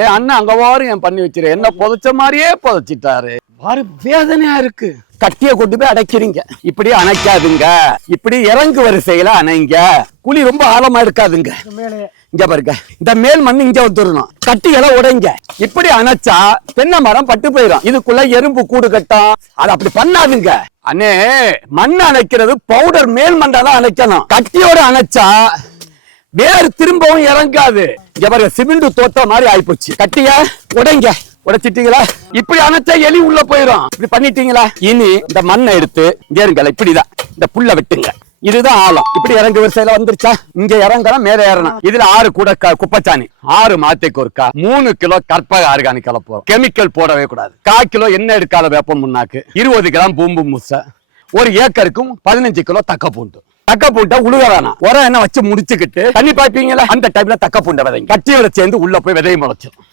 என் அண்ணன் அங்க வாரும் என் பண்ணி வச்சிரு. என்ன புதைச்ச மாதிரியே புதைச்சிட்டாரு. பாரு வேதனையா இருக்கு. கட்டிய கொண்டு போய் அடைக்கிறீங்க. இப்படி அணைக்காதுங்க. இப்படி இறங்கு வரிசையில அணைங்க. குழி ரொம்ப ஆழமா இருக்காதுங்க. இங்க பாருங்க. இந்த மேல் மண் இங்க வந்துடணும். கட்டிகளை உடைங்க. இப்படி அணைச்சா தென்னை மரம் பட்டு போயிடும். இதுக்குள்ள எறும்பு கூடு கட்டும். அது அப்படி பண்ணாதுங்க. அண்ணே மண் அணைக்கிறது பவுடர் மேல் மண்டாதான் அணைக்கணும். கட்டியோட அணைச்சா வேர் திரும்பவும் இறங்காது. இங்க பாருங்க சிமெண்ட் தோத்த மாதிரி ஆயிப்போச்சு. கட்டிய உடைங்க. உடைச்சிட்டீங்களா? இப்படி அணைச்சா எலி உள்ள போயிடும் இப்படி பண்ணிட்டீங்களா? இனி இந்த மண்ணை எடுத்து இங்க இருங்கல இப்படிதான். இந்த புல்ல வெட்டுங்க. இதுதான் ஆழம். இப்படி இறங்கு வரிசையில வந்துருச்சா? இங்க இறங்கலாம் மேல ஏறணும். இதுல ஆறு கூட குப்பச்சாணி குப்பைச்சாணி. ஆறு மாத்தைக்கு ஒருக்கா. மூணு கிலோ கற்பக ஆர்கானிக் கலப்போம் கெமிக்கல் போடவே கூடாது. கால் கிலோ எண்ணெய் எடுக்காத வேப்பம் முன்னாக்கு. இருபது கிராம் பூம்பு முசை. ஒரு ஏக்கருக்கும் பதினஞ்சு கிலோ தக்க பூண்டு. தக்க பூண்டை உழுக வேணாம். உரம் என்ன வச்சு முடிச்சுக்கிட்டு தண்ணி பாய்ப்பீங்களா அந்த டைம்ல தக்க பூண்டை விதைங்க. கட்டியோட சேர்ந்து உள்ள போய் விதையை முளைச்சிடும்